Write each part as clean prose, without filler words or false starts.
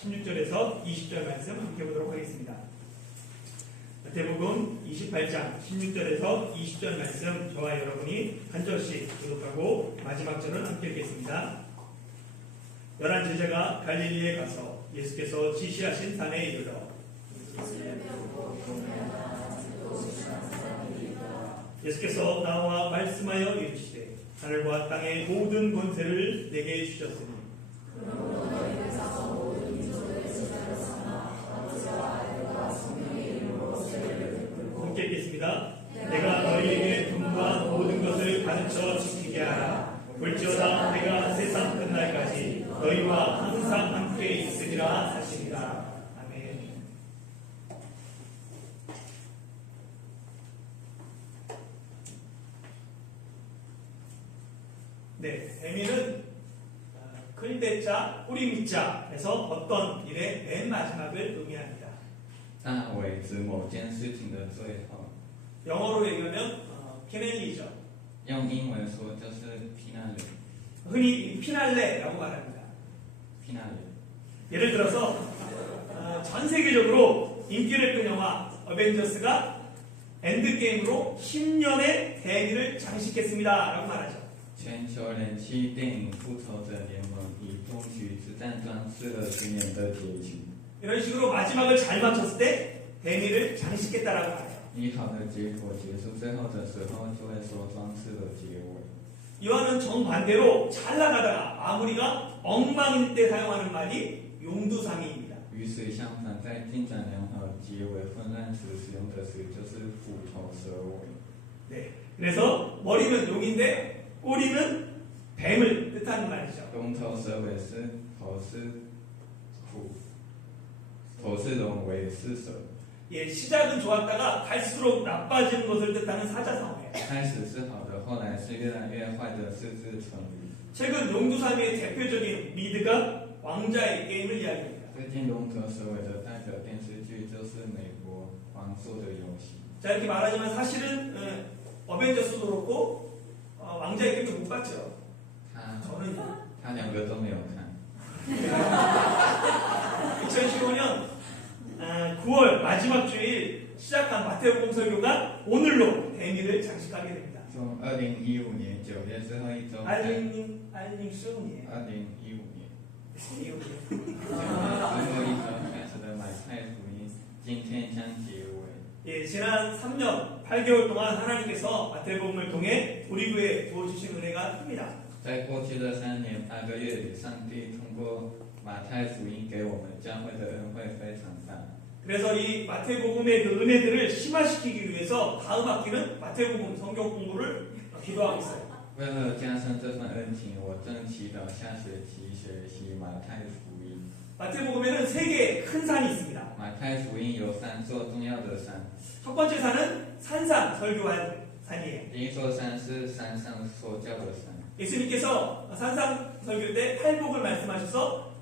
16절에서 20절 말씀 함께 보도록 하겠습니다. 마태복음 28장 16절에서 20절 말씀 저와 여러분이 한 절씩 교독하고 마지막 절은 함께 읽겠습니다. 11 제자가 갈릴리에 가서 예수께서 지시하신 산에 이르러 예수께서 나와 말씀하여 이르시되 하늘과 땅의 모든 권세를 내게 주셨으니 함께 읽겠습니다. 내가 너희에게 분부한 모든 것을 가르쳐 지키게 하라. 볼지어다 내가 세상 끝날까지 너희와 항상 함께 있으리라 하시니라. 아멘. 네, 뱀이는 글대자, 뿌리밑자에서 어떤 일의 맨 마지막을 의미합니다. 大为指某件事情的最后， 영어로 얘기하면 피넬리죠. 用英文说就是 finale。 흔히 피날레라고 말합니다. finale。 예를 들어서 전 세계적으로 인기를 끈 영화 어벤져스가 엔드게임으로 10년의 대기를 장식했습니다 라고 말하죠. 全球人气电影《复仇者联盟》以终局之战装饰了10年的结局。 이런 식으로 마지막을 잘 맞췄을 때 대미를 장식했다라고 말해요. 以好的结果结束最后的时候，就会说装饰了结尾。 이와는 정반대로 잘 나가다가 마무리가 엉망일 때 사용하는 말이 용두사미입니다. 与此相反，在进展良好、结尾混乱时使用的词就是虎头蛇尾。 네, 그래서 머리는 용인데 꼬리는 뱀을 뜻하는 말이죠. 龙头蛇尾是头是虎，头是龙，尾是蛇。 예, 시작은 좋았다가 갈수록 나빠지는 것을 뜻하는 사자성어예요. 开始是好的，后来是越来越坏的，是自成语。 최근 용두사미의 대표적인 리드가 왕자의 게임을 이야기합니다. 最近龙头蛇尾的代表电视剧就是美国王座的游戏。 자, 이렇게 말하지만 사실은 어벤져스도 그렇고 왕자의 게임도 못 봤죠. 저는 他两个都没有看。 2015년 9월 마지막 주일 시작한 마태복음 설교가 오늘로 대미를 장식하게 됩니다. 从2015年9月最后一周， 알림 수능이에요. 2015年最后一周开始的马太福音，今天将结尾。 예, 지난 3년 8개월 동안 하나님께서 마태복음을 통해 우리 교회에 부어주신 은혜가 큽니다. 在过去的3年8个月里，上帝通过马太福音给我们教会的恩惠非常大。 그래서 이 마태복음의 그 은혜들을 심화시키기 위해서 다음 학기는 마태복음 성경 공부를 기도하고 있어요. 为了加深这份恩情，我正祈祷下学期学习马太福音。 마태복음에는 3개의 큰 산이 있습니다. 马太福音有3座重要的山， 첫 번째 산은 산상 설교한 산이에요. 第一座山是山上说教的山。 예수님께서 산상 설교 때 팔복을 말씀하셔서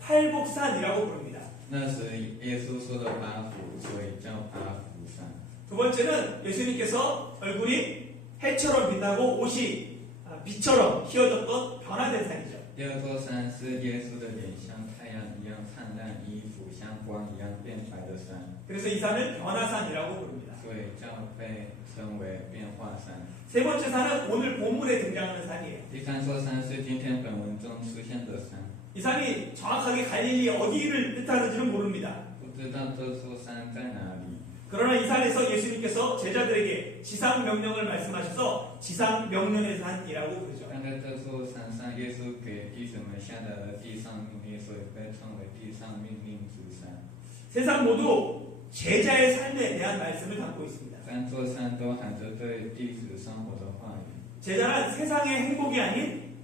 팔복산이라고 부릅니다. 那时耶稣说了8福，所以叫8福山。 두 번째는 예수님께서 얼굴이 해처럼 빛나고 옷이 빛처럼 휘어졌던 변화된 산이죠. 第二座山是耶稣的脸像太阳一样灿烂，衣服像光一样变白的山， 그래서 이 산을 변화산이라고 부릅니다. 所以叫被称为变化山。 세 번째 산은 오늘 본문에 등장하는 산이에요. 第三座山是今天本文中出现的山， 이 산이 정확하게 갈릴리 어디를 뜻하는지는 모릅니다. 不知道这座山在哪里。 그러나 이 산에서 예수님께서 제자들에게 지상 명령을 말씀하셔서 지상 명령의 산이라고 부르죠. 但在这座山上，耶稣给弟兄们下达了地上命令，所以被称为地上命令之山。 세상 모두 제자의 삶에 대한 말씀을 담고 있습니다. 3座山都含着对弟子生活的话语。 제자는 세상의 행복이 아닌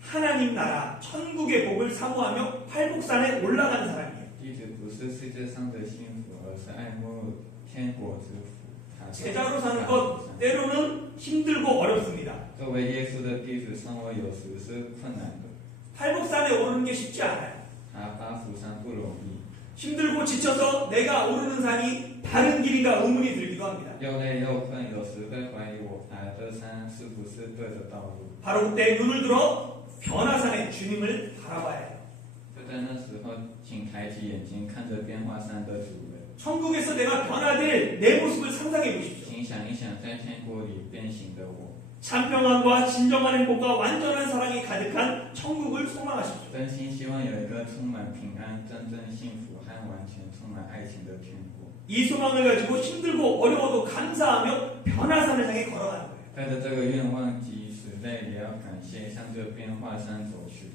하나님 나라 천국의 복을 사모하며 팔복산에 올라가는 사람이에요. 弟子不是世界上的幸福，而是爱慕天国之福。 제자로 사는 것 때로는 힘들고 어렵습니다. 作为耶稣的弟子，生活有时是困难的。 팔복산에 오르는 게 쉽지 않아요. 爬8福山不容易， 힘들고 지쳐서 내가 오르는 산이 다른 길인가 의문이 들기도 합니다. 又累又困，有时会怀疑我爬的山是不是对的道路。 바로 그때 눈을 들어 변화산의 주님을 바라봐야 해요. 就在那时候，请抬化山的主人。 천국에서 내가 변화될 내 모습을 상상해 보십시오. 请想一想，在天国里变形的我， 참평안과 진정한 행복과 완전한 사랑이 가득한 천국을 소망하십시오. 真心希望有一个充满平安、真正幸福和完全充满爱情的天国。 이 소망을 가지고 힘들고 어려워도 감사하며 변화산을 향해 걸어가는 거예요. 带着这个愿望，即使累也要感谢，向着变化山走去。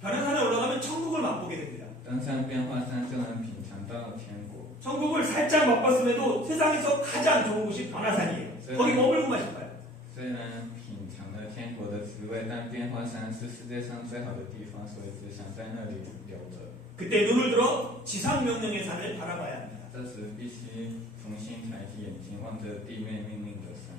변화산에 올라가면 천국을 맛보게 됩니다. 登上变化山就能品尝到天国。 천국을 살짝 맛봤음에도 세상에서 가장 좋은 곳이 변화산이에요. 거기 머물고만 싶어요. 虽然品尝了天国的滋味，但变化山是世界上最好的地方，所以只想在那里留着。 그때 눈을 들어 지상명령의 산을 바라봐야 합니다. 这时必须重新抬起眼睛，望着地面命令的山。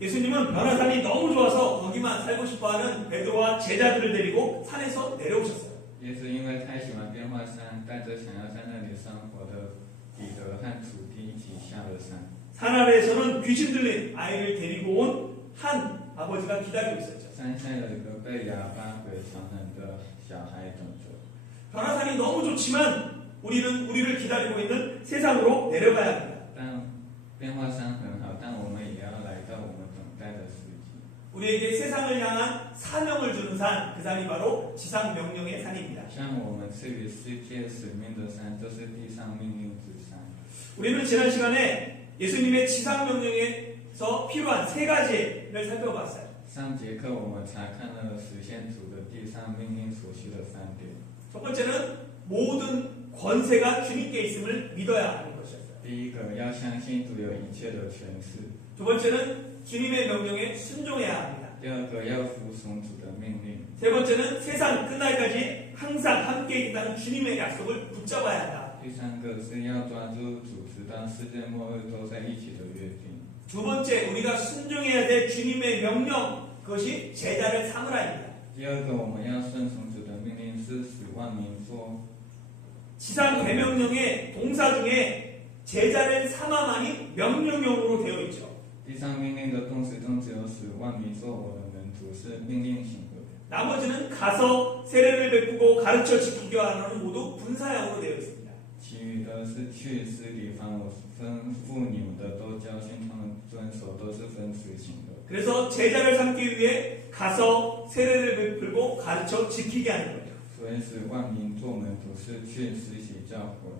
예수님은 변화산이 너무 좋아서 거기만 살고 싶어하는 베드로와 제자들을 데리고 산에서 내려오셨어요. 耶稣因为太喜欢变化山，带着想要在那里生活的彼得和徒弟一起下了山。 산 아래에서는 귀신 들린 아이를 데리고 온 한 아버지가 기다리고 있었죠. 山下有一个被哑巴鬼传染的小孩等着。 변화산이 너무 좋지만 우리를 기다리고 있는 세상으로 내려가야 합니다. 但变化山很好，但我们也要来到我们等待的时机。 우리에게 세상을 향한 사명을 주는 산, 그 산이 바로 지상명령의 산입니다. 向我们赐予世界使命的山，就是地上命令之山。 우리는 지난 시간에 예수님의 지상명령에서 필요한 세 가지를 살펴봤어요. 上节课我们查看了实现主的地上命令所需的3点。 첫 번째는 모든 권세가 주님께 있음을 믿어야 하는 것이었어요. 第一个，要相信主有一切的权势； 두 번째는 주님의 명령에 순종해야 합니다. 第二个，要服从主的命令； 세 번째는 세상 끝날까지 항상 함께 있다는 주님의 약속을 붙잡아야 한다. 第三个是要抓住主直到世界末日都在一起的约定。 두 번째 우리가 순종해야 될 주님의 명령, 그것이 제자를 삼으라입니다. 第二个，我们要顺从主的命令，是使万民做。 지상 대명령의 동사 중에 제자를 삼아만이 명령형으로 되어 있죠. 地上命令的动词中只有使万民做我的门徒，是命令型的。 나머지는 가서 세례를 베푸고 가르쳐 지키게 하는 모두 분사형으로 되어 있습니다. 其余的是去施礼凡我吩咐你们的，都教训他们遵守，都是分词型的。 그래서 제자를 삼기 위해 가서 세례를 베풀고 가르쳐 지키게 하는 거예요. 所以使万民做门徒，是去施洗教诲。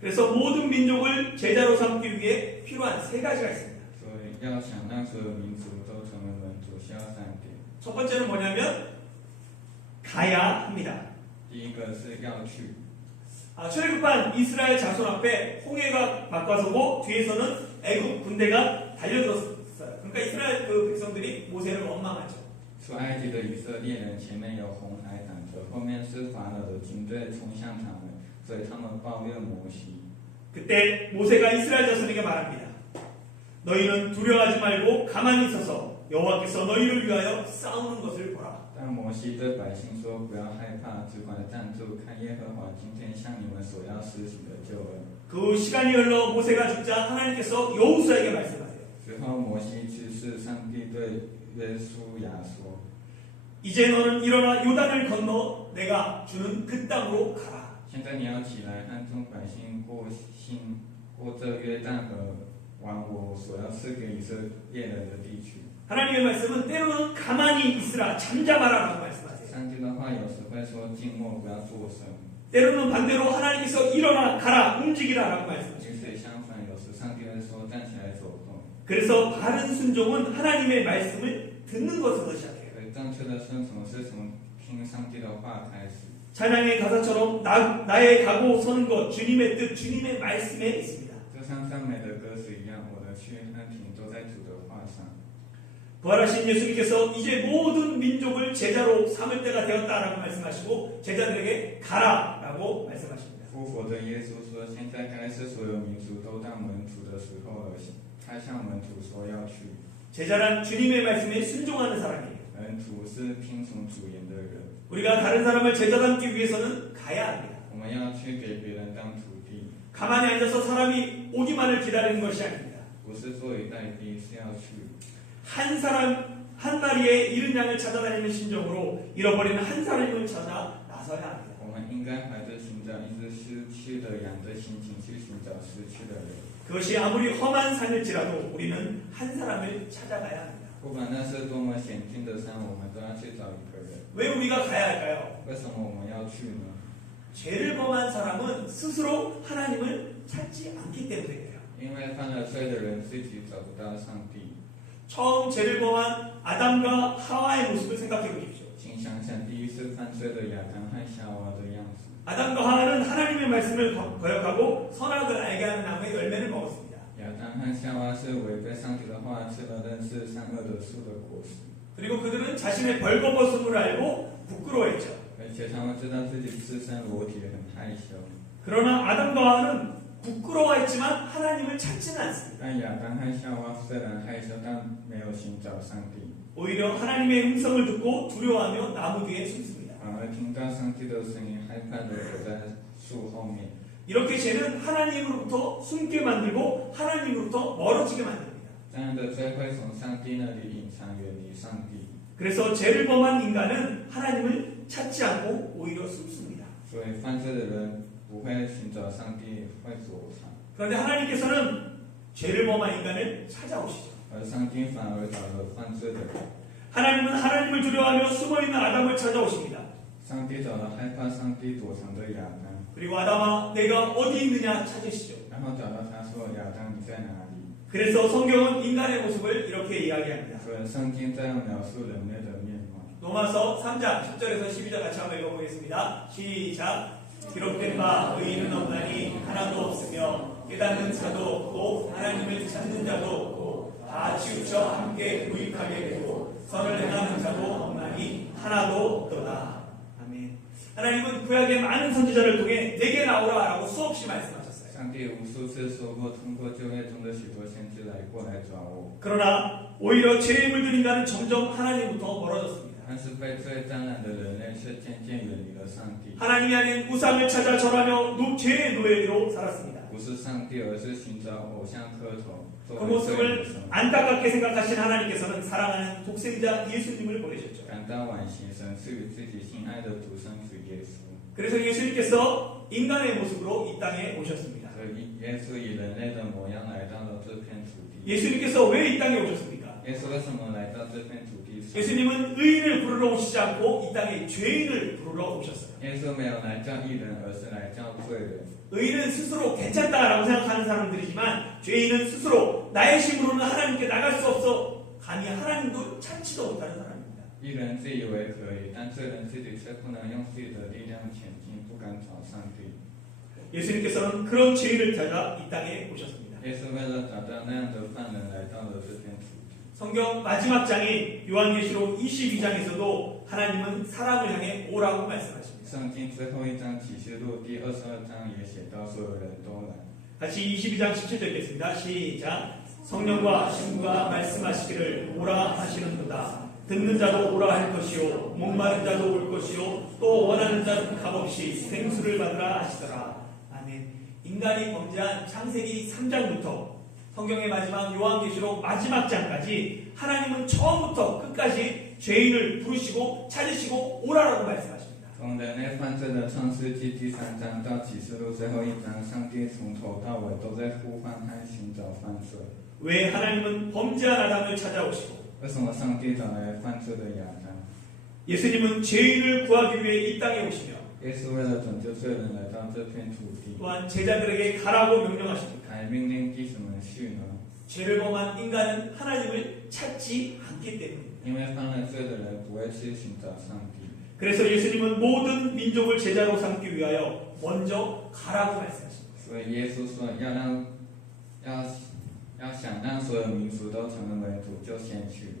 그래서 모든 민족을 제자로 삼기 위해 필요한 세 가지가 있습니다. 所以要想让所有民族都成为门徒，需要3点。 첫 번째는 뭐냐면 가야 합니다. 第一个是要去， 출애굽한 이스라엘 자손 앞에 홍해가 바꿔서고 뒤에서는 애굽 군대가 달려들었어요. 그러니까 이스라엘 그 백성들이 모세를 원망하죠. 出埃及的以色列人前面有红海挡着，后面是法老的军队冲向他们，所以他们抱怨摩西。 그때 모세가 이스라엘 자손에게 말합니다. 너희는 두려워하지 말고 가만히 있어서 여호와께서 너희를 위하여 싸우는 것을 보라. 但摩西对百姓说：“不要害怕，只管站住，看耶和华今天向你们所要施行的救恩。” 그 시간이 흘러 모세가 죽자 하나님께서 여호수아에게 말씀하세요. 之后，摩西去世，上帝对约书亚说：“ 이제 너는 일어나 요단을 건너 내가 주는 그 땅으로 가라. 现在你要起来，和众百姓过这约旦河，往我所要赐给以色列人的地区。” 하나님의 말씀은 때로는 가만히 있으라 잠잠하라라고 말씀하세요. 上帝的话有时会说静默，不要作声； 때로는 반대로 하나님께서 일어나 가라 움직이라라고 말씀하세요. 与此相反，有时上帝会说站起来走动。 그래서 바른 순종은 하나님의 말씀을 듣는 것으로 시작해요. 所以正确的顺从是从听上帝的话开始。 찬양의 가사처럼 나의 가고 서는 것 주님의 뜻 주님의 말씀에 있습니다. 就像赞美的歌词一样，我的去和停都在主的话上。 부활하신 예수님께서 이제 모든 민족을 제자로 삼을 때가 되었다라고 말씀하시고 제자들에게 가라라고 말씀하십니다. 复活的耶稣说：“现在该是所有民族都当门徒的时候了。”他向门徒说要去。 제자란 주님의 말씀에 순종하는 사람이에요. 门徒是听从主言的人。 우리가 다른 사람을 제자 삼기 위해서는 가야 합니다. 我们要去给别人当徒弟， 가만히 앉아서 사람이 오기만을 기다리는 것이 아닙니다. 不是坐以待毙，是要去。 한 사람 한 마리의 잃은 양을 찾아다니는 심정으로 잃어버리는 한 사람을 찾아 나서야 합니다. 我们应该怀着寻找一直失去的羊的心情去寻找失去的人。 그것이 아무리 험한 산일지라도 우리는 한 사람을 찾아가야 합니다. 不管那是多么险峻的山，我们都要去找一个人。 왜 우리가 가야 할까요? 为什么我们要去呢？ 죄를 범한 사람은 스스로 하나님을 찾지 않기 때문이에요. 因为犯了罪的人自己找不到上帝。 처음 죄를 범한 아담과 하와의 모습을 생각해 보십시오. 请想想第一次犯罪的亚当和夏娃的样子。 아담과 하와는 하나님의 말씀을 거역하고 선악을 알게 하는 나무의 열매를 먹었습니다. 亚当和夏娃是违背上帝的话，吃了认识善恶的树的果实， 그리고 그들은 자신의 벌거벗음을 알고 부끄러워했죠. 而且他们知道自己赤身裸体，很害羞。 그러나 아담과 하와는 부끄러워했지만 하나님을 찾지는 않습니다. 但亚当和夏娃虽然害羞，但没有寻找上帝， 오히려 하나님의 음성을 듣고 두려워하며 나무 뒤에 숨습니다. 反而听到上帝的声音，害怕的躲在树后面。 이렇게 죄는 하나님으로부터 숨게 만들고 하나님으로부터 멀어지게 만듭니다. 这样的罪会从上帝那里隐藏，远离上帝。 그래서 죄를 범한 인간은 하나님을 찾지 않고 오히려 숨습니다. 所以犯罪的人不会寻找上帝，会躲藏。 그런데 하나님께서는 죄를 범한 인간을 찾아오시죠. 而上帝反而找了犯罪的人。 하나님은 하나님을 두려워하며 숨어있는 아담을 찾아오십니다. 上帝找了害怕上帝躲藏的亚当， 그리고 아담아 내가 어디 있느냐 찾으시죠. 然后找到他说：“亚当，你在哪里？” 그래서 성경은 인간의 모습을 이렇게 이야기합니다. 所以圣经这样描述人类的面貌。 로마서 3장 10절에서 12절 같이 한번 읽어보겠습니다. 시작. 기록된 바 의인은 없나니 하나도 없으며 깨닫는 자도 없고 하나님을 찾는 자도 없고 다 치우쳐 함께 무익하게 되고 선을 행하는 자도 없나니 하나도 없도다. 아멘. 하나님은 구약의 많은 선지자를 통해 내게 나오라라고 수없이 말씀하셨어요. 上帝无数次说过，通过旧约中的许多先知来过来找我， 그러나 오히려 죄에 물든 인간은 점점 하나님부터 멀어졌습니다. 但是被罪沾染的人类却渐渐远离了上帝。 하나님이 아닌 우상을 찾아 절하며 죄의 노예로 살았습니다. 不是上帝，而是寻找偶像磕头， 그 作为罪人的 모습을 生活。 안타깝게 생각하신 하나님께서는 사랑하는 독생자 예수님을 보내셨죠. 感到惋惜，神赐予自己心爱的独生子耶稣。 그래서 예수님께서 인간의 모습으로 이 땅에 오셨습니다. 所以耶稣以人类的模样来到了这片土地。 예수님께서 왜 이 땅에 오셨습니까? 耶稣为什么来到这片土地上？ 예수님은 의인을 부르러 오시지 않고 이 땅에 죄인을 부르러 오셨어요. 耶稣没有来叫义人，而是来叫罪人。 의인은 스스로 괜찮다라고 생각하는 사람들이지만 죄인은 스스로 나의 힘으로는 하나님께 나갈 수 없어 감히 하나님도 찾지도 못하는 사람입니다. 义人自以为可以，但罪人自己却不能用自己的力量前进，不敢找上帝。 예수님께서는 그런 죄인을 찾아 이 땅에 오셨습니다. 耶稣为了找到那样的犯人，来到了这片土地。 성경 마지막 장인 요한계시록 22장에서도 하나님은 사람을 향해 오라고 말씀하십니다. 圣经最后一章启示录第22章也写到，所有人都来。 같이 22장 17절 읽겠습니다. 시작. 성령과 신부가 말씀하시기를 오라 하시는도다. 듣는 자도 오라 할 것이요 목마른 자도 올 것이요 또 원하는 자는 값없이 생수를 받으라 하시더라. 아멘. 인간이 범죄한 창세기 3장부터 성경의 마지막 요한계시록 마지막 장까지 하나님은 처음부터 끝까지 죄인을 부르시고 찾으시고 오라라고 말씀하십니다. 从人类犯罪的创世纪第3章到启示录最后一章，上帝从头到尾都在呼唤和寻找犯罪。 왜 하나님은 범죄한 아담을 찾아오시고 为什么上帝找来犯罪的亚当？ 예수님은 죄인을 구하기 위해 이 땅에 오시며 耶稣为了拯救罪人来到这片土地， 또한 제자들에게 가라고 명령하십니다. 还命令弟子们去呢？ 죄를 범한 인간은 하나님을 찾지 않기 때문입니다. 因为犯了罪的人不会去寻找上帝。 그래서 예수님은 모든 민족을 제자로 삼기 위하여 먼저 가라고 말씀하십니다. 所以耶稣说要想让所有民族都成为主，就先去。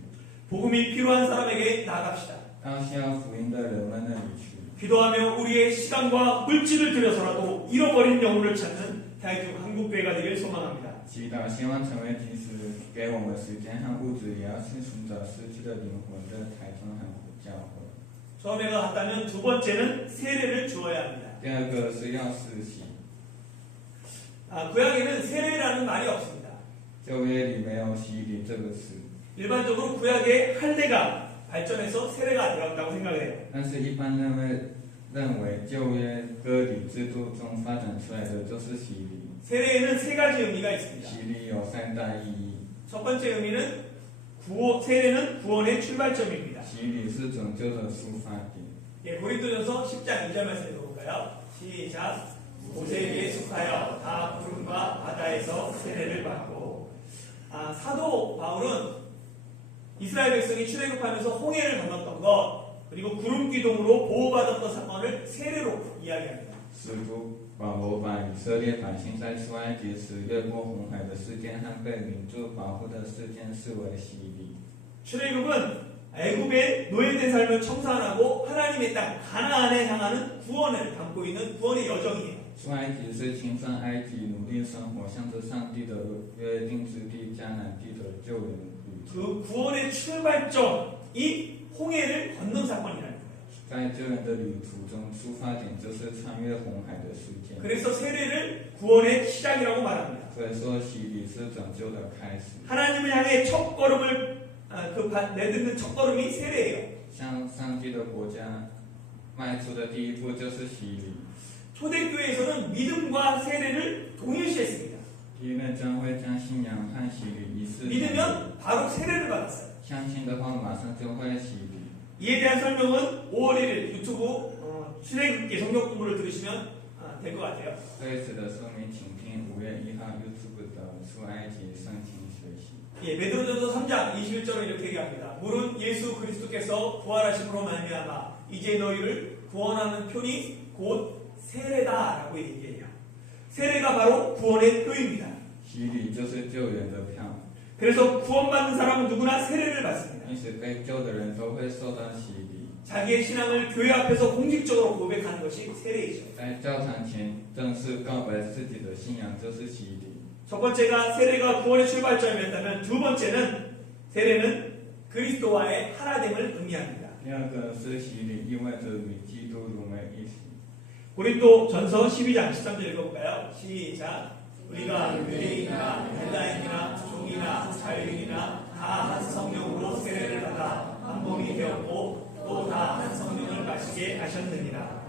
복음이 필요한 사람에게 나갑시다. 到需要福音的人们那里去。 기도하며 우리의 시간과 물질을 들여서라도 잃어버린 영혼을 찾는 대한민국 한국교회가 되길 소망합니다. 祈祷，希望成为及时给我们时间和物质，也要去寻找失去的灵魂的台中和教会。 처음에가 같다면 두 번째는 세례를 주어야 합니다. 第二个是要施洗。 구약에는 세례라는 말이 없습니다. 旧约里没有洗礼这个词， 일반적으로 구약의 할례가 발전해서 세례가 되었다고 생각을 해요. 但是一般认为认为旧约割礼制度中发展出来的就是洗礼。 세례에는 세 가지 의미가 있습니다. 洗礼有三大意义， 첫 번째 의미는 세례는 구원의 출발점입니다. 洗礼是拯救的出发点。 예, 고린도전서 10장 2절 말씀 읽어볼까요? 시작. 모세에게 속하여 다 구름과 바다에서 세례를 받고. 사도 바울은 이스라엘 백성이 출애굽하면서 홍해를 건넜던 것, 그리고 구름 기둥으로 보호받았던 사건을 세례로 이야기합니다. 使徒保罗把以色列百姓在出埃及时越过红海的事件和被领主保护的事件视为洗礼。 출애굽은 애굽의 노예된 삶을 청산하고 하나님의 땅 가나안에 향하는 구원을 담고 있는 구원의 여정이에요. 出埃及是亲上埃及努力生活，向着上帝的约定之地迦南地的救援旅程。 그 구원의 출발점이 홍해를 건넌 사건이라는 거예요. 在救援的旅途中，出发点就是穿越红海的事件。 그래서 세례를 구원의 시작이라고 말합니다. 所以说，洗礼是拯救的开始。 하나님을 향해 첫 걸음을 내딛는 첫 걸음이 세례예요. 向上帝的国家迈出的第一步就是洗礼。 초대교회에서는 믿음과 세례를 동일시했습니다. 第一任教会将信仰和洗礼仪式 믿으면 바로 세례를 받았어요. 相信的话，马上就会洗礼。 이에 대한 설명은 5월 1일 유튜브 출애굽기 성경 공부를 들으시면 될 것 같아요. 对此的说明，请听5月1号 YouTube 的出埃及圣经学习。 예, 베드로전서 3장 21절에 이렇게 얘기합니다. 물은 예수 그리스도께서 부활하심으로 말미암아 이제 너희를 구원하는 표니 곧 세례다라고 얘기해요. 세례가 바로 구원의 표입니다. 洗礼就是救援的票， 그래서 구원받는 사람은 누구나 세례를 받습니다. 因此被救的人都会受到洗礼。 자기의 신앙을 교회 앞에서 공식적으로 고백하는 것이 세례이죠. 在教堂前正式告白自己的信仰就是洗礼。 첫 번째가 세례가 구원의 출발점이었다면 두 번째는 세례는 그리스도와의 하나됨을 의미합니다. 第二个是洗礼，意味着与基督融为一体。 고린도 전서 12장 13절 읽어볼까요? 시작. 우리가 유대인이나 헬라인이나 종이나 자유인이나 다 한 성령으로 세례를 받아 한 몸이 되었고 또 다 한 성령을 마시게 하셨느니라.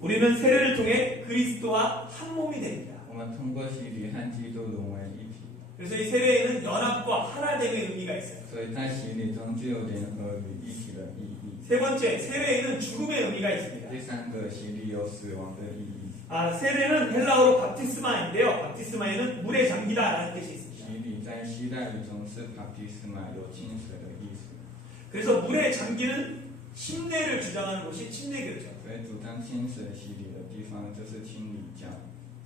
우리는 세례를 통해 그리스도와 한 몸이 됩니다. 我们通过洗礼和基督融为一体， 그래서 이 세례에는 연합과 하나됨의 의미가 있어요. 所以在洗礼中就有联合与一体的意义。 세 번째, 세례에는 죽음의 의미가 있습니다. 第三个，洗礼有死亡的意义。 세례는 헬라어로 밥티스마인데요. 밥티스마에는 물에 잠기다라는 뜻이 있습니다. 洗礼在希腊语中是 baptisma， 有浸水的意思。 그래서 물에 잠기는 침례를 주장하는 곳이 침례교죠. 所以主张清水洗礼的地方就是清理教。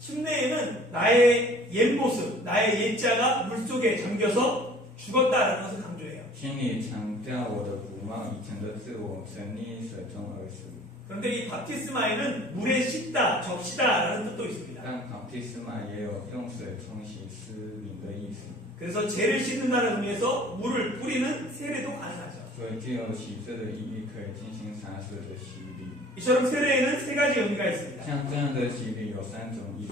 침례에는 나의 옛 모습, 나의 옛자가 물속에 잠겨서 죽었다라는 것을 강조해요. 清理强调我的古貌，以前的自我沉溺水中而死。 그런데 이 밥티스마에는 물에 씻다, 적시다라는 뜻도 있습니다. 但 baptisma 也有用水冲洗失灵的意思， 그래서 죄를 씻는다는 의미에서 물을 뿌리는 세례도 가능하죠. 所以既有洗罪的意义，可以进行洒水的洗礼。 이처럼 세례에는 세 가지 의미가 있습니다. 像这样的洗礼有三种意义。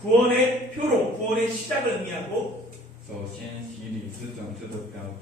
구원의 표로 구원의 시작을 의미하고 首先，洗礼是拯救的标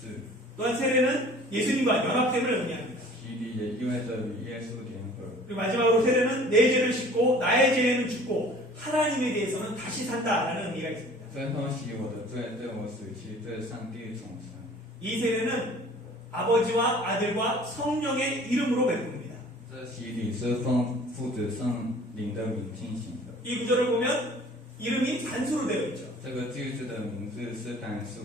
志， 또한 세례는 예수님과 연합됨을 의미합니다. 洗礼也意味着与耶稣联合。 그리고 마지막으로 세례는 내 죄를 씻고 나의 죄는 죽고 하나님에 대해서는 다시 산다라는 의미가 있습니다. 最后洗我的罪，对我死去，对上帝重生。 이 세례는 아버지와 아들과 성령의 이름으로 베풉니다. 这洗礼是奉父子圣灵的名进行的。 이 구절을 보면 이름이 단수로 되어 있죠. 这个句子的名字是单数，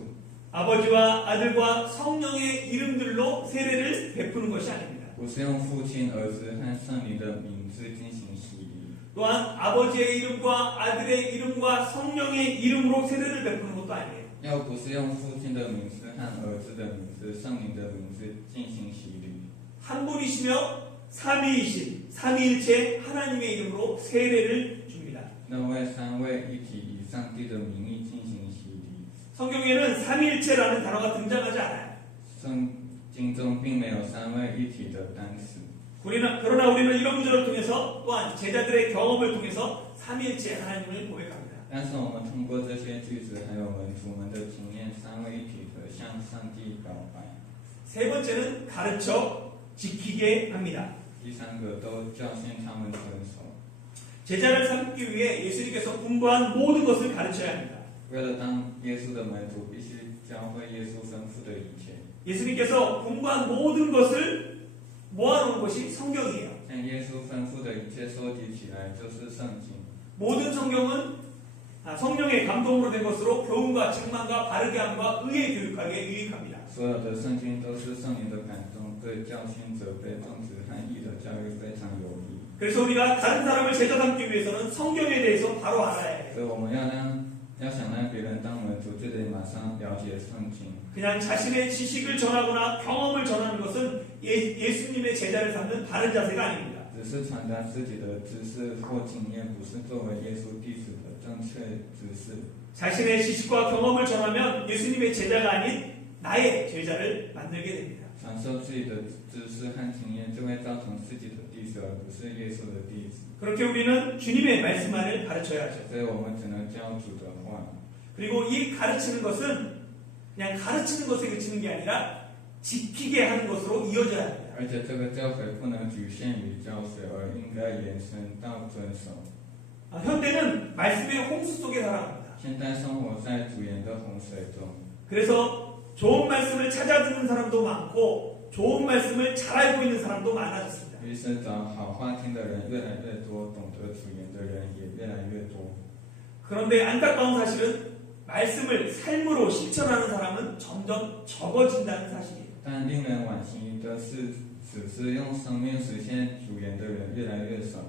아버지와 아들과 성령의 이름들로 세례를 베푸는 것이 아닙니다. 不是用父亲、儿子和圣灵的名字进行洗礼， 또한 아버지의 이름과 아들의 이름과 성령의 이름으로 세례를 베푸는 것도 아니에요. 又不是用父亲的名字和儿子的名字、圣灵的名字进行洗礼。 한 분이시며 삼위이신 삼위일체 하나님의 이름으로 세례를 줍니다. 那为三位一体以上帝的名义进行洗礼。 성경에는 삼위일체라는 단어가 등장하지 않아요. 圣经中并没有三位一体的单词， 그러나 우리는 이런 구절을 통해서 또한 제자들의 경험을 통해서 삼위일체 하나님을 고백합니다. 但是我们通过这些句子，还有门徒们的经验，三位一体的向上帝表白。 세 번째는 가르쳐 지키게 합니다. 第三个都教训他们遵守。 제자를 삼기 위해 예수님께서 분부한 모든 것을 가르쳐야 합니다. 为了当耶稣的门徒，必须教会耶稣吩咐的一切。 예수님께서 분부한 모든 것을 모아놓은 것이 성경이에요. 像耶稣吩咐的一切收集起来，就是圣经。 모든 성경은 성령의 감동으로 된 것으로 교훈과 책망과 바르게 함과 의에 교육하게 유익합니다. 所有的圣经都是圣灵的感动，对教训、责备、正直和义的教育非常有益。 그래서 우리가 다른 사람을 제자 삼기 위해서는 성경에 대해서 바로 알아야 해요. 所以我们要想让别人当门徒，就得马上了解圣经。 그냥 자신의 지식을 전하거나 경험을 전하는 것은 예수님의 제자를 삼는 바른 자세가 아닙니다. 只是传达自己的知识或经验，不是作为耶稣弟子的正确知识。 자신의 지식과 경험을 전하면 예수님의 제자가 아닌 나의 제자를 만들게 됩니다. 传授自己的知识和经验，就会造成自己的弟子，而不是耶稣的弟子。 그렇게 우리는 주님의 말씀만을 가르쳐야 하죠. 所以我们只能教主的话。 그리고 이 가르치는 것은 그냥 가르치는 것에 그치는 게 아니라 지키게 하는 것으로 이어져야 합니다. 而且这个教诲不能局限于教诲，而应该延伸到遵守。 현대는 말씀의 홍수 속에 살아갑니다. 现代生活在主言的洪水中， 그래서 좋은 말씀을 찾아 듣는 사람도 많고 좋은 말씀을 잘 알고 있는 사람도 많아졌습니다. 于是找好话听的人越来越多，懂得主言的人也越来越多。 그런데 안타까운 사실은 말씀을 삶으로 실천하는 사람은 점점 적어진다는 사실이에요. 但令人惋惜的是，只是用生命实现主言的人越来越少。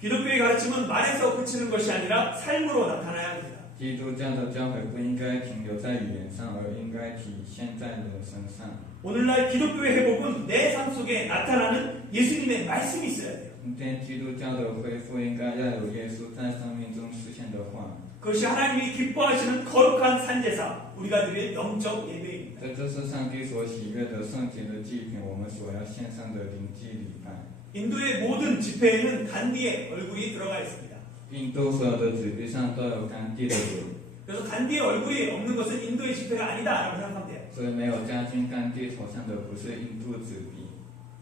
기독교의 가르침은 말에서 그치는 것이 아니라 삶으로 나타나야 합니다. 基督教的教诲不应该停留在语言上，而应该体现在人身上。 오늘날 기독교의 회복은 내 삶 속에 나타나는 예수님의 말씀이 있어야 돼요. 今天基督教的恢复应该要有耶稣在生命中实现的话， 그것이 하나님이 기뻐하시는 거룩한 산제사, 우리가 드릴 영적 예배입니다. 这就是上帝所喜悦的圣洁的祭品，我们所要献上的灵祭礼拜。 인도의 모든 집회에는 간디의 얼굴이 들어가 있습니다. 印度所有的纸币上都有甘地的脸， 그래서 간디의 얼굴이 없는 것은 인도의 집회가 아니다라고 생각하면 돼요. 所以没有加进甘地头上的不是印度纸币。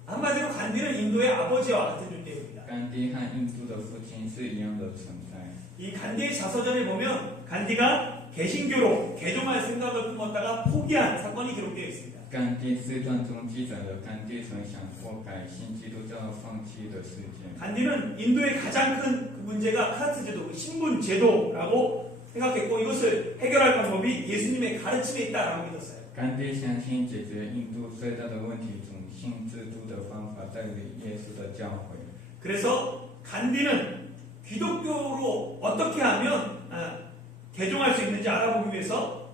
한마디로 간디는 인도의 아버지와 같은 존재입니다. 甘地和印度的父亲是一样的存在。 이 간디의 자서전에 보면 간디가 개신교로 개종할 생각을 품었다가 포기한 사건이 기록되어 있습니다. 甘地自传中记载了甘地曾想过改信基督教放弃的事件。 간디는 인도의 가장 큰 문제가 카스트 제도, 신분 제도라고 생각했고 이것을 해결할 방법이 예수님의 가르침에 있다라고 믿었어요. 甘地相信解决印度最大的问题，种姓制度的方法在于耶稣的教诲。 그래서 간디는 기독교로 어떻게 하면 개종할 수 있는지 알아보기 위해서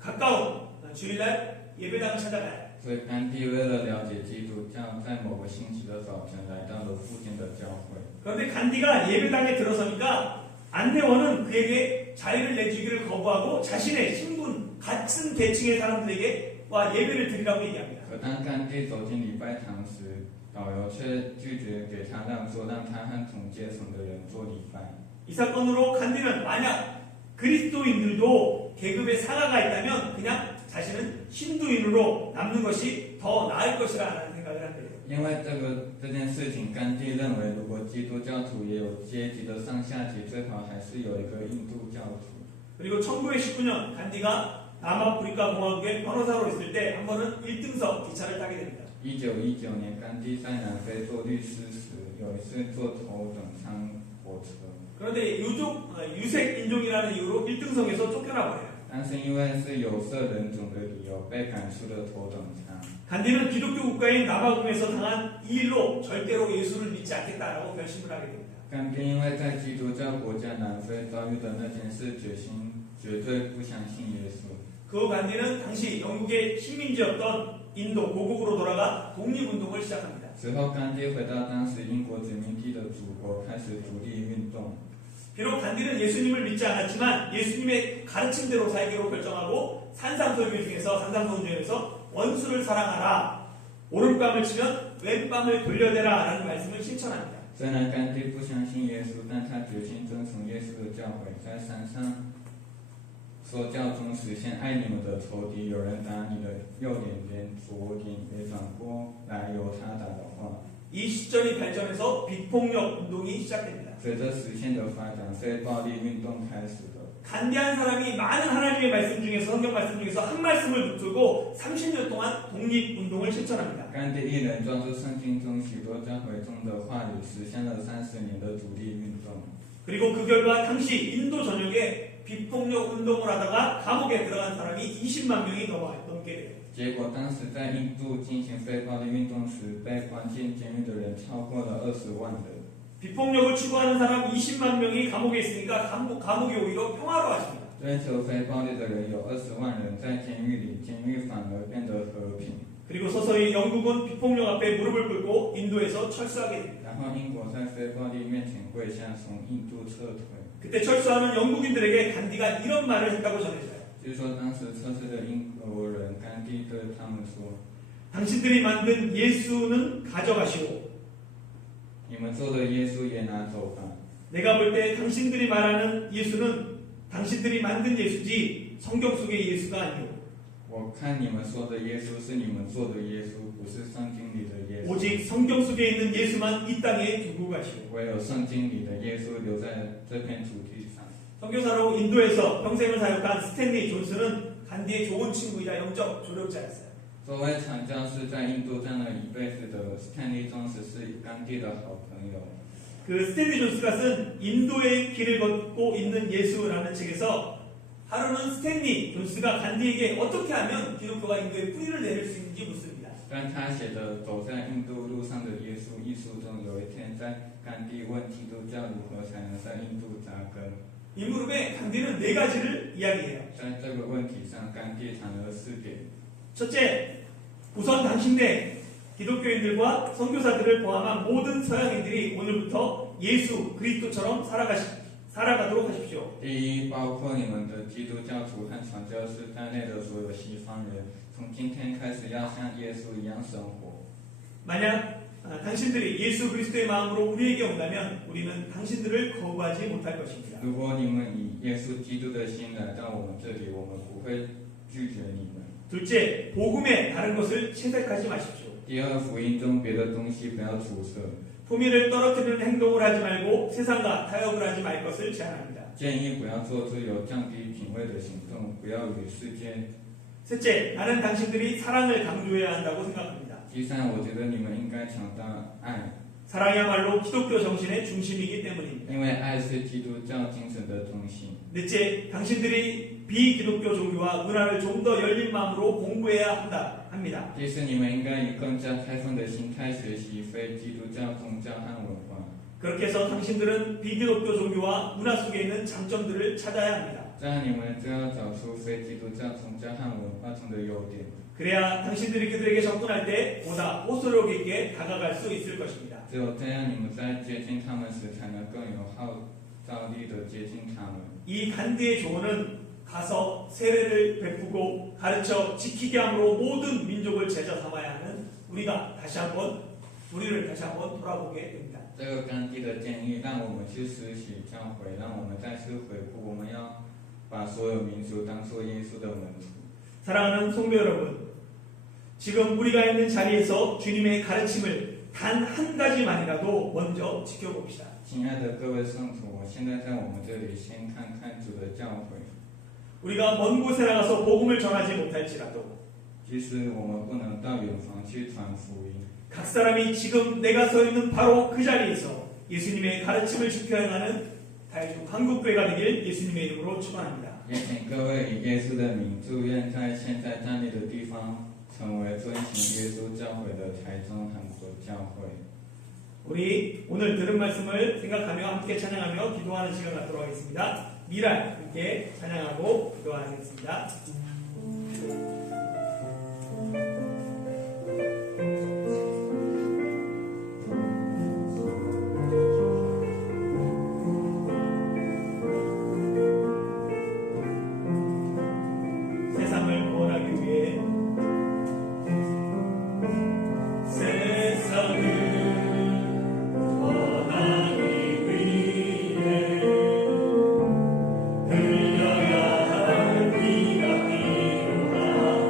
가까운 주일날 예배당을 찾아가요. 所以甘地为了了解基督教，在某个星期的早晨来到了附近的教会。 그런데 간디가 예배당에 들어서니까 안내원은 그에게 자유를 내주기를 거부하고 자신의 신분, 같은 계층의 사람들에게 와 예배를 드리라고 얘기합니다. 可当甘地走进礼拜堂时，导游却拒绝给他让座，让他和同阶层的人做礼拜。 이 사건으로 간디는 만약 그리스도인들도 계급에 상하가 있다면 그냥 자신은 힌두인으로 남는 것이 더 나을 것이라는 생각을 한대요. 因为这件事情，甘地认为，如果基督教徒也有阶级的上下级，最好还是有一个印度教徒。 그리고 1919년 간디가 남아프리카 공화국의 변호사로 있을 때 한 번은 1등석 기차를 타게 됩니다. 1919年，甘地在南非做律师时，有一次坐头等舱火车， 그런데 유색 인종이라는 이유로 1등석에서 쫓겨나 버려요. 但是因为是有色人种的理由，被赶出了头等舱。 간디는 기독교 국가인 남아공에서 당한 이 일로 절대로 예수를 믿지 않겠다라고 결심을 하게 됩니다. 甘地因为在基督教国家南非遭遇的那件事，决心绝对不相信耶稣。 그 후 간디는 당시 영국의 식민지였던 인도 고국으로 돌아가 독립운동을 시작합니다. 之后，甘地回到当时英国殖民地的祖国，开始独立运动。 비록 간디는 예수님을 믿지 않았지만 예수님의 가르침대로 살기로 결정하고 산상설교 중에서 원수를 사랑하라, 오른뺨을 치면 왼뺨을 돌려대라 라는 말씀을 실천합니다. 虽然甘地不相信耶稣，但他决心遵从耶稣的教诲，在山上说教中实现爱你们的仇敌，有人打你的右脸，连左脸也转过来由他打的话， 이 시점이 발전해서 비폭력 운동이 시작됩니다. 随着时间的发展，非暴力运动开始了。 간대한 사람이 많은 하나님의 말씀 중에서 성경 말씀 중에서 한 말씀을 붙들고 30년 동안 독립운동을 실천합니다. 甘地一人抓住圣经中许多教会中的话语，实现了30年的独立运动。 그리고 그 결과 당시 인도 전역에 비폭력 운동을 하다가 감옥에 들어간 사람이 20만 명이 넘게 돼요. 结果，当时在印度进行非暴力运动时，被关进监狱的人超过了20万人。 비폭력을 추구하는 사람 20만 명이 감옥에 있으니까 감옥이 오히려 평화로워집니다. 追求非暴力的人有20万人在监狱里，监狱反而变得和平。 그리고 서서히 영국은 비폭력 앞에 무릎을 꿇고 인도에서 철수하게 됩니다. 然后，英国在非暴力面前跪下，从印度撤退。 그때 철수하는 영국인들에게 간디가 이런 말을 했다고 전해져요. 据说当时撤退的英国人甘地对他们说： 당신들이 만든 예수는 가져가시오. 你们做的耶稣也拿走吧。 내가 볼 때 당신들이 말하는 예수는 당신들이 만든 예수지 성경 속의 예수가 아니오. 我看你们说的耶稣是你们做的耶稣，不是圣经里的耶稣。 오직 성경 속에 있는 예수만 이 땅에 두고 가시오. 唯有圣经里的耶稣留在这片土地上。 선교사로 인도에서 평생을 사역한 스탠리 존스는 간디의 좋은 친구이자 영적 조력자였어요. 作为传教士在印度站了一辈子的斯坦利·庄斯是甘地的好朋友。 그 스탠리 존스가 쓴 인도의 길을 걷고 있는 예수라는 책에서 하루는 스탠리 존스가 간디에게 어떻게 하면 기독교가 인도에 뿌리를 내릴 수 있는지 묻습니다. 但他写的《走在印度路上的耶稣》一书中，有一天在甘地问基督教如何才能在印度扎根。 이 무릎에 간디는 4가지를 이야기해요. 在这个问题上，甘地谈了4点。 첫째, 우선 당신네 기독교인들과 선교사들을 포함한 모든 서양인들이 오늘부터 예수 그리스도처럼 살아가도록 하십시오. 第一，包括你们的基督教徒和传教士在内的所有西方人，从今天开始要像耶稣一样生活。 만약 당신들이 예수 그리스도의 마음으로 우리에게 온다면 우리는 당신들을 거부하지 못할 것입니다. 如果你们以耶稣基督的心来到我们这里，我们不会拒绝你们。 둘째, 복음에 다른 것을 채색하지 마십시오. 第二，福音中别的东西不要注射， 품위를 떨어뜨리는 행동을 하지 말고 세상과 타협을 하지 말 것을 제안합니다. 建议不要做出有降低品味的行动，不要与世界。 셋째, 나는 당신들이 사랑을 강조해야 한다고 생각합니다. 第三，我觉得你们应该强调爱， 사랑이야말로 기독교 정신의 중심이기 때문입니다. 因为爱是基督教精神的中心。 넷째, 당신들이 비기독교 종교와 문화를 좀 더 열린 마음으로 공부해야 합니다. 第四，你们应该以更加开放的心态学习非基督教宗教和文化。 그렇게 해서 당신들은 비기독교 종교와 문화 속에 있는 장점들을 찾아야 합니다. 这样你们就要找出非基督教宗教和文化中的优点。 그래야 당신들이 그들에게 접근할 때 보다 호소력 있게 다가갈 수 있을 것입니다. 只有这样，你们在接近他们时，才能更有号召力的接近他们。 이 간디의 조언은 가서 세례를 베푸고 가르쳐 지키게 함으로 모든 민족을 제자 삼아야 하는 우리를 다시 한번 돌아보게 됩니다. 这个甘地的建议让我们去施洗教会，让我们再次回顾，我们要把所有民族当作耶稣的门徒。 사랑하는 성도 여러분, 지금 우리가 있는 자리에서 주님의 가르침을 단 한 가지만이라도 먼저 지켜봅시다. 亲爱的各位圣徒，我现在在我们这里先看看主的教诲。 우리가 먼 곳에 나가서 복음을 전하지 못할지라도 即使我们不能到远方去传福音， 각 사람이 지금 내가 서 있는 바로 그 자리에서 예수님의 가르침을 지켜 행하는 다이중 한국교회가 되길 예수님의 이름으로 축원합니다. 也请各位以耶稣的名祝愿在现在站立的地方成为遵行耶稣教诲的台中韩国教会。 우리 오늘 들은 말씀을 생각하며 함께 찬양하며 기도하는 시간 갖도록 하겠습니다. 미랄 함께 찬양하고 기도하겠습니다. 세상을 구원하기 위해 들려야 할 비가 필요하다.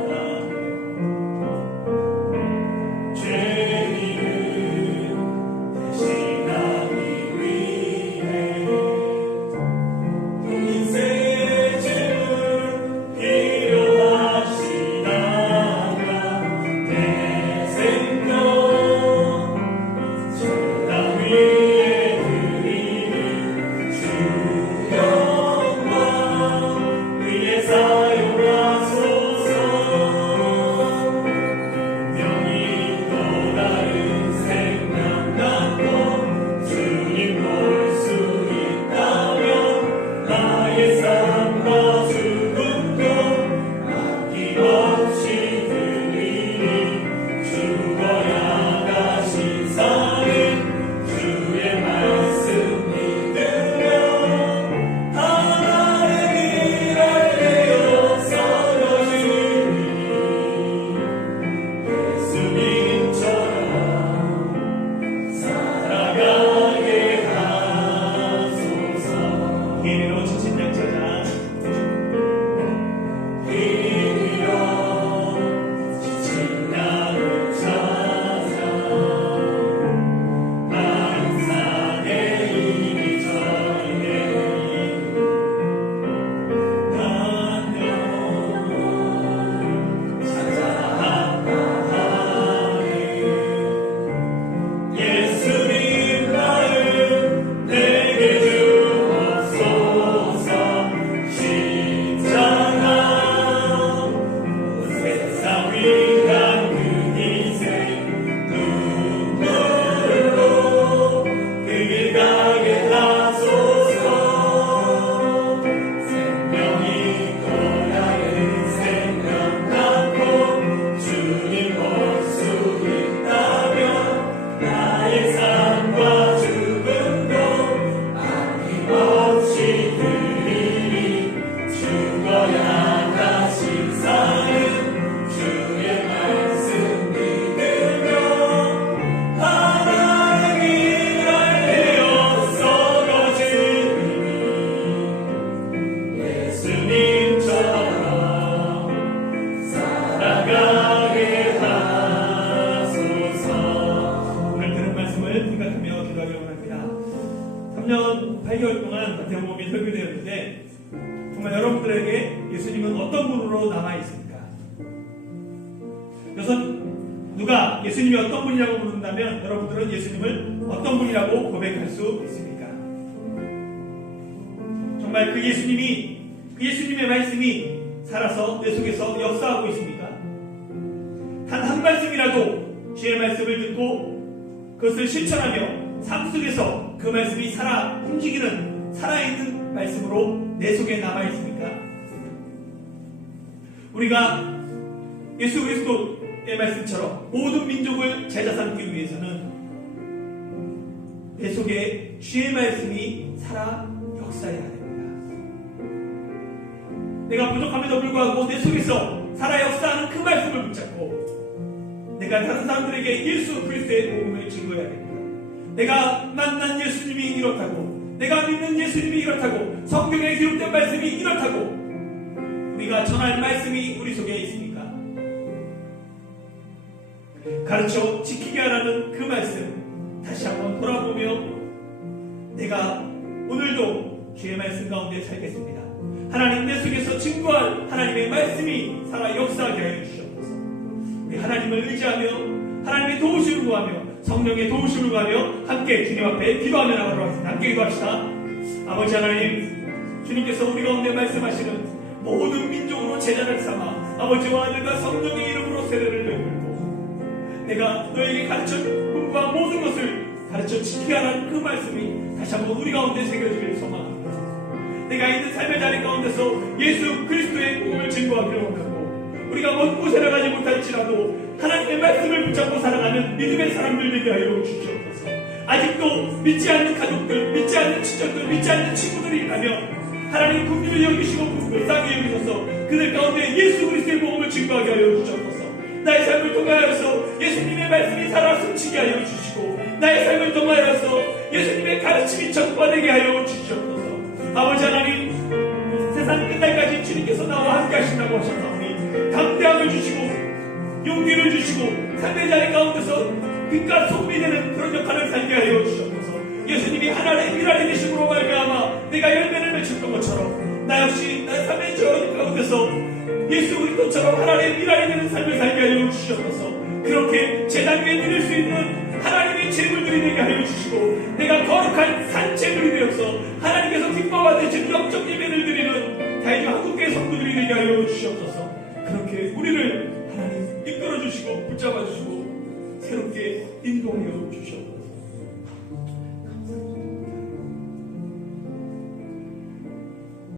이리로 지친 양 찾아 이리로 지친 양을 찾아 항상의 이미 전에 예수님 나를 내게 주옵소서. 십자가 세상 위한 그 희생 눈물로 길 가게 하소서. 생명이 떠나는 생명 갖고 주님 볼 수 있다면 나의 삶과 죽음도 아낌없이 드리리. 죽어야 다시 사는 주의 말씀 믿으며 하나님의 일을 내어 썩어지니 예수님처럼 살아가게 하소서. 오늘 들은 말씀을 생각하며 기도하려고 합니다. 3년 8개월 동안 마태복음이 설교되었는데 정말 여러분들에게 예수님은 어떤 분으로 남아있습니까? 우선 누가 예수님이 어떤 분이라고 묻는다면 여러분들은 예수님을 어떤 분이라고 고백할 수 있습니까? 정말 그 예수님의 말씀이 살아서 내 속에서 역사하고 있습니까? 단 한 말씀이라도 주의 말씀을 듣고 그것을 실천하며 삶 속에서 그 말씀이 살아 움직이는 살아있는 말씀으로 내 속에 남아있습니까? 우리가 예수 그리스도의 말씀처럼 모든 민족을 제자 삼기 위해서는 내 속에 주의 말씀이 살아 역사해야 됩니다. 내가 부족함에도 불구하고 내 속에서 살아 역사하는 그 말씀을 붙잡고 내가 다른 사람들에게 예수 그리스도의 복음을 증거해야 됩니다. 내가 만난 예수님이 이렇다고, 내가 믿는 예수님이 이렇다고, 성경에 기록된 말씀이 이렇다고 우리가 전할 말씀이 우리 속에 있습니까? 가르쳐 지키게 하라는 그 말씀 다시 한번 돌아보며 내가 오늘도 주의 말씀 가운데 살겠습니다. 하나님 내 속에서 증거할 하나님의 말씀이 살아 역사하게 하여 주시옵소서. 우리 하나님을 의지하며 하나님의 도우심을 구하며 성령의 도우심을 구하며 함께 주님 앞에 기도하며 나가도록 하겠습니다. 함께 기도합시다. 아버지 하나님, 주님께서 우리 가운데 말씀하시는 모든 민족으로 제자를 삼아 아버지와 아들과 성령의 이름으로 세례를 베풀고 내가 너에게 가르쳐 분부한 모든 것을 가르쳐 지키게 하라는 그 말씀이 다시 한번 우리 가운데 새겨지기를 소망합니다. 내가 있는 삶의 자리 가운데서 예수 그리스도의 복음을 증거하기를 원하고 우리가 먹고 살아가지 못할지라도 하나님의 말씀을 붙잡고 살아가는 믿음의 사람들 되게 하여 주시옵소서. 아직도 믿지 않는 가족들, 믿지 않는 친척들, 믿지 않는 친구들이 있다면 하나님 긍휼히 여기시고 불쌍히 여기셔서 그들 가운데 예수 그리스도의 복음을 증거하게 하여 주시옵소서. 나의 삶을 통하여서 예수님의 말씀이 살아 숨쉬게 하여 주시고 나의 삶을 통하여서 예수님의 가르침이 전파되게 하여 주시옵소서. 아버지 하나님, 세상 끝날까지 주님께서 나와 함께 하신다고 하셨사오니 담대함을 주시고 용기를 주시고 삶의 자리 가운데서 빛과 소금이 되는 그런 역할을 살게 하여 주시옵소서. 예수님이 하나님의 미랄이 되심으로 말미암아 내가 열매를 맺혔던 것처럼 나 역시 나의 삶의 자리 가운데서 예수 그리스도처럼 하나님의 미랄이 되는 삶을 살게 하여 주시옵소서. 그렇게 제단 위에 드릴 수 있는 하나님의 제물들이 되게 하여 주시고 내가 거룩한 산채물이 되어서 하나님께서 기뻐받으시는 영적 예배를 드리는 다이주 한국교회 성도들이 되게 하여 주시옵소서. 그렇게 우리를 하나님 이끌어 주시고 붙잡아 주시고 새롭게 인도하여 주시옵소서.